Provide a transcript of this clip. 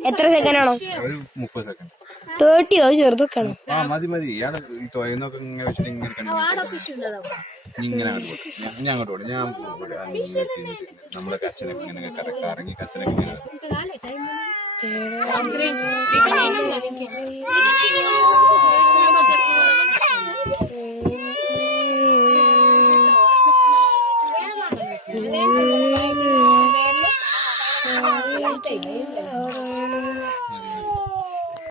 എത്ര സെക്കൻഡ് ആണോ? ഒരു 30 സെക്കൻഡ്. 30യോ? ചെറുതൊക്കെയാണോ? ആ മതി മതി. ഇയാള് ഈ തൊയ്ന്നൊക്കെ ഇങ്ങനെ വെച്ചിട്ട് ഇങ്ങനെ ഇങ്ങനെ ഞാൻ അങ്ങോട്ട് ഓടി. ഞാൻ നമ്മളൊക്കെ അച്ഛനൊക്കെ ഇങ്ങനെ കറങ്ങി അച്ഛനൊക്കെ